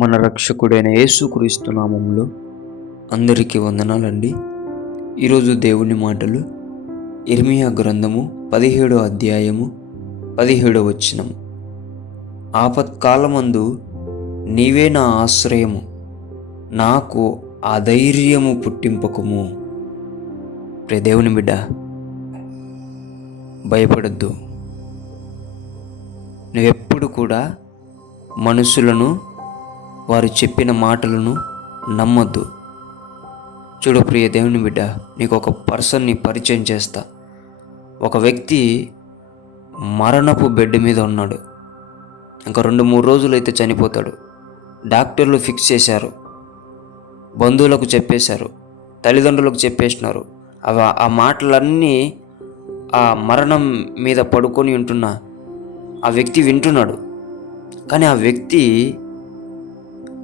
మన రక్షకుడైన యేసుక్రీస్తు నామములో అందరికీ వందనాలండి. ఈరోజు దేవుని మాటలు ఇర్మియా గ్రంథము 17వ అధ్యాయము 17వ వచనము. ఆపత్కాలమందు నీవే నా ఆశ్రయము, నాకు అధైర్యము పుట్టింపకము. ప్రియ దేవుని బిడ్డ, భయపడద్దు. నువ్వెప్పుడు కూడా మనుషులను, వారు చెప్పిన మాటలను నమ్మొద్దు. చూడు ప్రియ దేవుని బిడ్డ, నీకు ఒక పర్సన్ని పరిచయం చేస్తా. ఒక వ్యక్తి మరణపు బెడ్ మీద ఉన్నాడు. ఇంకా 2-3 రోజులైతే చనిపోతాడు. డాక్టర్లు ఫిక్స్ చేశారు, బంధువులకు చెప్పేశారు, తల్లిదండ్రులకు చెప్పేసినారు. ఆ మాటలన్నీ ఆ మరణం మీద పడుకొని ఉంటున్న ఆ వ్యక్తి వింటున్నాడు. కానీ ఆ వ్యక్తి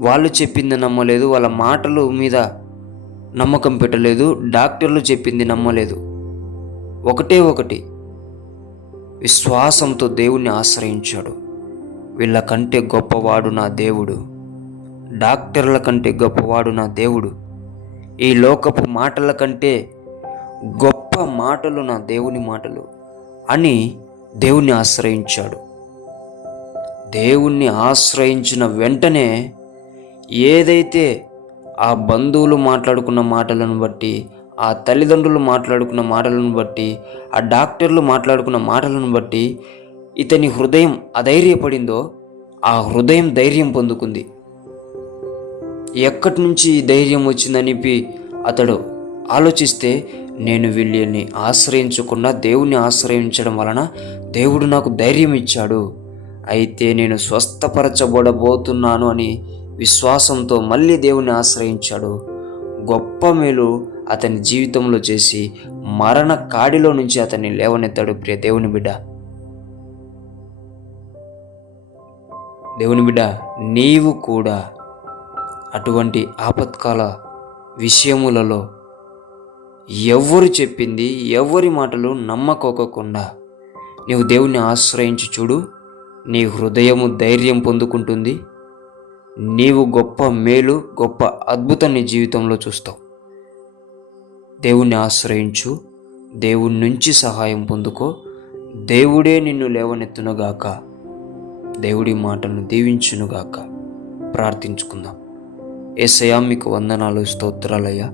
వాళ్ళు చెప్పింది నమ్మలేదు, వాళ్ళ మాటల మీద నమ్మకం పెట్టలేదు, డాక్టర్లు చెప్పింది నమ్మలేదు. ఒకటి విశ్వాసంతో దేవుణ్ణి ఆశ్రయించాడు. వీళ్ళకంటే గొప్పవాడు నా దేవుడు, డాక్టర్ల కంటే గొప్పవాడు నా దేవుడు, ఈ లోకపు మాటల కంటే గొప్ప మాటలు నా దేవుని మాటలు అని దేవుణ్ణి ఆశ్రయించాడు. దేవుణ్ణి ఆశ్రయించిన వెంటనే ఏదైతే ఆ బంధువులు మాట్లాడుకున్న మాటలను బట్టి, ఆ తల్లిదండ్రులు మాట్లాడుకున్న మాటలను బట్టి, ఆ డాక్టర్లు మాట్లాడుకున్న మాటలను బట్టి ఇతని హృదయం అధైర్యపడిందో, ఆ హృదయం ధైర్యం పొందుకుంది. ఎక్కడి నుంచి ధైర్యం వచ్చిందని అతడు ఆలోచిస్తే, నేను వీళ్ళని ఆశ్రయించకుండా దేవుణ్ణి ఆశ్రయించడం వలన దేవుడు నాకు ధైర్యం ఇచ్చాడు, అయితే నేను స్వస్థపరచబడబోతున్నాను అని విశ్వాసంతో మళ్ళీ దేవుని ఆశ్రయించాడు. గొప్ప మేలు అతని జీవితంలో చేసి మరణ కాడిలో నుంచి అతన్ని లేవనెత్తాడు. ప్రియ దేవుని బిడ్డ, దేవుని బిడ్డ, నీవు కూడా అటువంటి ఆపత్కాల విషయములలో ఎవరు చెప్పింది, ఎవరి మాటలు నమ్మకోకుండా నీవు దేవుణ్ణి ఆశ్రయించి చూడు. నీ హృదయము ధైర్యం పొందుకుంటుంది. నీవు గొప్ప మేలు, గొప్ప అద్భుతం నీ జీవితంలో చూస్తావు. దేవుణ్ణి ఆశ్రయించు, దేవుని నుంచి సహాయం పొందుకో. దేవుడే నిన్ను లేవనెత్తునుగాక, దేవుడి మాటలను దీవించునుగాక. ప్రార్థించుకుందాం. యేసయ్యా, మీకు వందనాలు, స్తోత్రాలయ్యా.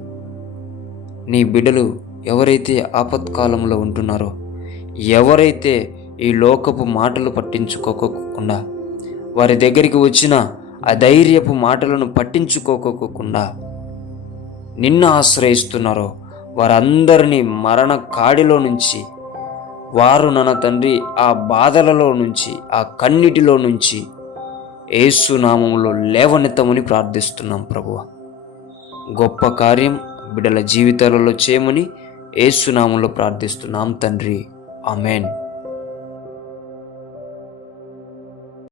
నీ బిడ్డలు ఎవరైతే ఆపత్కాలంలో ఉంటున్నారో, ఎవరైతే ఈ లోకపు మాటలు పట్టించుకోకుండా వారి దగ్గరికి వచ్చిన అధైర్యపు మాటలను పట్టించుకోకుండా నిన్ను ఆశ్రయిస్తున్నారో, వారందరినీ మరణ కాడిలో నుంచి, వారు నా తండ్రి ఆ బాధలలో నుంచి, ఆ కన్నిటిలో నుంచి యేసు నామములో లేవనెత్తమని ప్రార్థిస్తున్నాం ప్రభువా. గొప్ప కార్యం బిడ్డల జీవితాలలో చేయమని యేసు నామములో ప్రార్థిస్తున్నాం తండ్రి. ఆమేన్.